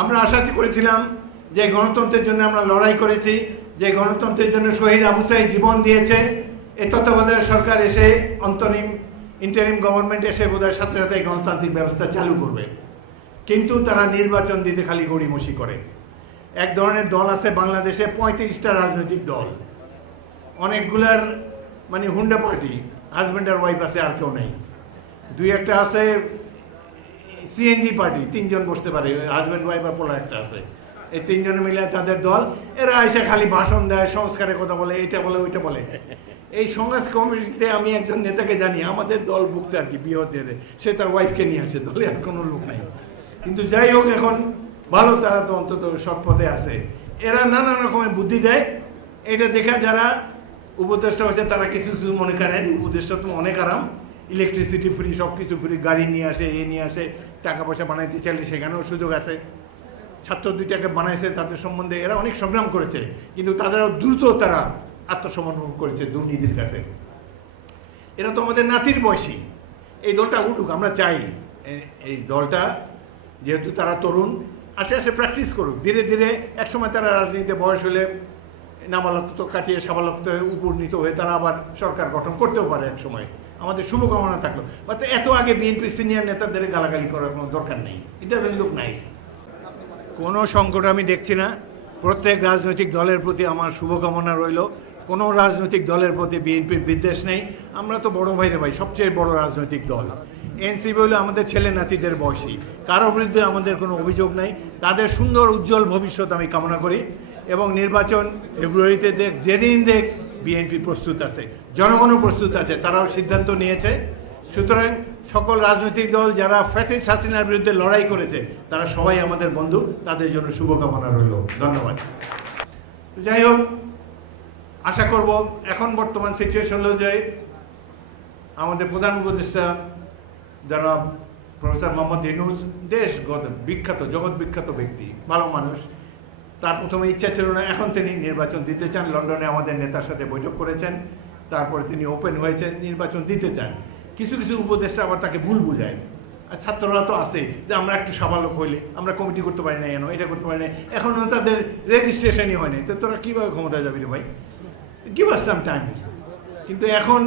আমরা আশা করেছিলাম যে গণতন্ত্রের জন্য আমরা লড়াই করেছি, যে গণতন্ত্রের জন্য শহীদ আবু সাঈদ জীবন দিয়েছে, এই তত্ত্বাবধায়ক সরকার এসে ইন্টারিম গভর্নমেন্ট এসে বোধহয় সাথে সাথে গণতান্ত্রিক ব্যবস্থা চালু করবে। কিন্তু তারা নির্বাচন দিতে খালি গড়িমসি করে। এক ধরনের দল আছে বাংলাদেশে 35টা রাজনৈতিক দল, অনেকগুলার মানে হুন্ডা পার্টি, হাজব্যান্ড আর ওয়াইফ আছে, আর কেউ নেই। দুই একটা আছে সিএনজি পার্টি, 3 জন বসতে পারে, হাজব্যান্ড ওয়াইফ আর পোলা একটা আছে, এই 3 জন মিলে তাদের দল। এরা এসে খালি ভাষণ দেয়, সংস্কারের কথা বলে, এটা বলে ওইটা বলে। এই সংস্কার কমিটিতে আমি একজন নেতাকে জানি, আমাদের দল ভুক্ত আর কি, বিয়ে দিয়ে দেয়, সে তার ওয়াইফকে নিয়ে আসে, দলে আর কোনো লোক নাই। কিন্তু যাই হোক, এখন ভালো, তারা তো অন্তত সৎ পথে আছে। এরা নানা রকমের বুদ্ধি দেয়। এটা দেখা যারা উপদেষ্টা হচ্ছে তারা কিছু কিছু মনে করেন উপদেষ্টা তো অনেক আরাম, ইলেকট্রিসিটি ফ্রি, সব কিছু ফ্রি, গাড়ি নিয়ে আসে, নিয়ে আসে, টাকা পয়সা বানাইতে চাইলে সেখানেও সুযোগ আছে। ছাত্র 2টাকে বানাইছে, তাদের সম্বন্ধে এরা অনেক সংগ্রাম করেছে, কিন্তু তাদেরও দ্রুত তারা আত্মসমর্পণ করেছে দুর্নীতির কাছে। এরা তো আমাদের নাতির বয়সী। এই দলটা উঠুক, আমরা চাই এই দলটা, যেহেতু তারা তরুণ, আসে প্র্যাকটিস করুক, ধীরে ধীরে একসময় তারা রাজনীতিতে বয়স হলে নাবালক কাটিয়ে সাবালক উপনীত হয়ে তারা আবার সরকার গঠন করতেও পারে এক সময়। আমাদের শুভকামনা থাকলো। বাট এত আগে বিএনপি সিনিয়র নেতাদের গালাগালি করার কোনো দরকার নেই। It doesn't look nice. কোনো সংকট আমি দেখছি না। প্রত্যেক রাজনৈতিক দলের প্রতি আমার শুভকামনা রইল। কোনো রাজনৈতিক দলের প্রতি বিএনপির বিদ্বেষ নেই। আমরা তো বড় ভাইরে ভাই, সবচেয়ে বড় রাজনৈতিক দল। এনসিপি হলো আমাদের ছেলে নাতিদের বয়সী, কারো বিরুদ্ধে আমাদের কোনো অভিযোগ নাই। তাদের সুন্দর উজ্জ্বল ভবিষ্যৎ আমি কামনা করি, এবং নির্বাচন ফেব্রুয়ারিতে যেদিন বিএনপি প্রস্তুত আছে, জনগণও প্রস্তুত আছে, তারাও সিদ্ধান্ত নিয়েছে। সুতরাং সকল রাজনৈতিক দল যারা ফ্যাসিস্ট হাসিনার বিরুদ্ধে লড়াই করেছে তারা সবাই আমাদের বন্ধু, তাদের জন্য শুভকামনা রইল। ধন্যবাদ। তো যাই হোক, আশা করব এখন বর্তমান সিচুয়েশন অনুযায়ী আমাদের প্রধান উপদেষ্টা যারা প্রফেসর মোহাম্মদ ইউনূস, দেশগত বিখ্যাত, জগৎ বিখ্যাত ব্যক্তি, ভালো মানুষ, তার প্রথমে ইচ্ছা ছিল না, এখন তিনি নির্বাচন দিতে চান। লন্ডনে আমাদের নেতার সাথে বৈঠক করেছেন, তারপরে তিনি ওপেন হয়েছেন, নির্বাচন দিতে চান। কিছু কিছু উপদেষ্টা আবার তাকে ভুল বুঝায়। আর ছাত্ররা তো আছে যে আমরা একটু সাবালক হইলে আমরা কমিটি করতে পারি না, এটা করতে পারি না, এখনও তাদের রেজিস্ট্রেশনই হয় নাই, তো তোরা কীভাবে ক্ষমতায় যাবি রে ভাই, গিভ আস সাম টাইম। কিন্তু এখন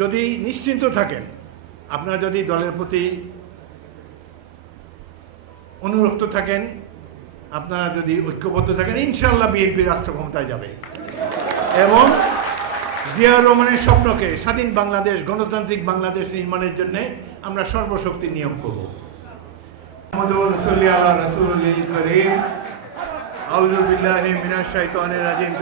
যদি নিশ্চিন্ত থাকেন, আপনারা যদি দলের প্রতি অনুরক্ত থাকেন, আপনারা যদি ঐক্যবদ্ধ থাকেন, ইনশাআল্লাহ বিএনপি রাষ্ট্র ক্ষমতায় যাবে, এবং জিয়াউর রহমানের স্বপ্নকে স্বাধীন বাংলাদেশ, গণতান্ত্রিক বাংলাদেশ নির্মাণের জন্য আমরা সর্বশক্তি নিয়োগ করব। মুহাম্মাদুর রাসূলুল্লাহ রাসূলুল করিম, আউযু বিল্লাহি মিনাশ শাইতানির রাজিম।